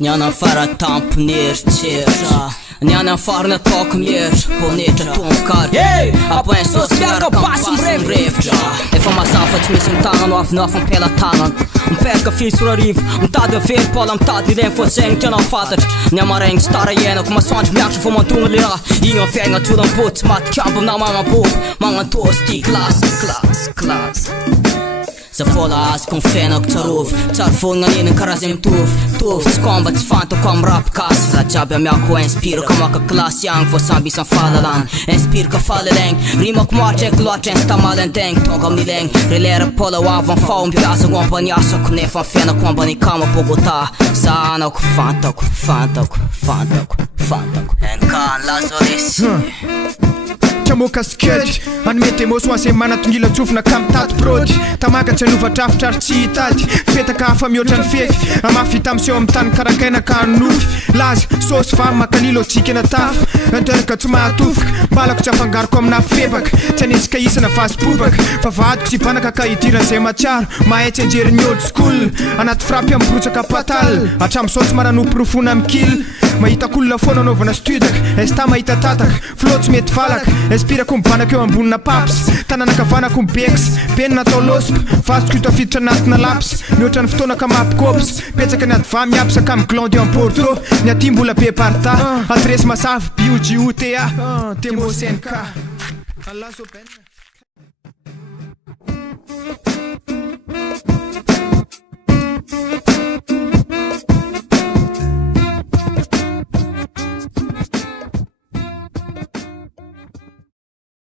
Niana fara tamponeritreritra Niana farna toko mieritra tonkar Apo en sos miaraka pasim-revitra Efa mazava tsy misy mitagna no avy am-pelatagnan Mipetraka fisora rivo mitady an ferim-pola mitady ireny fô zegny tianao fantatra Ny amaregny tsy tara ienako masoandro miakatra fô mantogna le raha Igny an fiaigna tsy olam-potsy maty kiambo amina magnam-poky Magnantôsy ty classe Zafola azoko ny fiainako tsarovy Tsara fogna niny karazany mitovy Tsy komba tsy fantako am rap kasy Raha jiaby amiako inspire ka maka klasy agny Fô samby isan fahalalagna Inspire ka fahalalagny Rimako moatra eky loatra insta malandegny Tonga amin'ny legny Relera pola ho avy fao Mpiasako ambany asako Nefa ny fiainako ambany kama Bogotà Zanako fantako NK Lazaresi Mo casquette Anmety émotion ase manatongila tsofina kamitaty brody Tamakatsy anovatrafitra ary tsy hitady Petaka hafa mihoatra ny fefy Amafy tamseo amin'ny tany karakaina ka nofy Laza, sosy fa makalilo tsikena tafa Anteraka tsy mahatofoka Balako tsy afangaroko amina fefaka Tsy anesika isana fasipobaka Fa vadiko sy panaka ka hidirana zay matsiaro Mahay tsy anjery ny old school Anaty frappy amibrotsaka patal Hatramy sotsy maranopirofona amikil Mahitakolona foana anaovana studaka Esta mahita tataka Flow tsy mety valaka Espirako mibanako eo ambonina paps Tananakavanako mibex Penina atao lospa Vasoko ito afiditra anatina laps Mihoatra ny fotoana ka mapikopsy Petsaka ny ady vamiapsa ka miglande eo Porto Ny aty mbola be parta Adresy masavy BUGUTA Temo SNK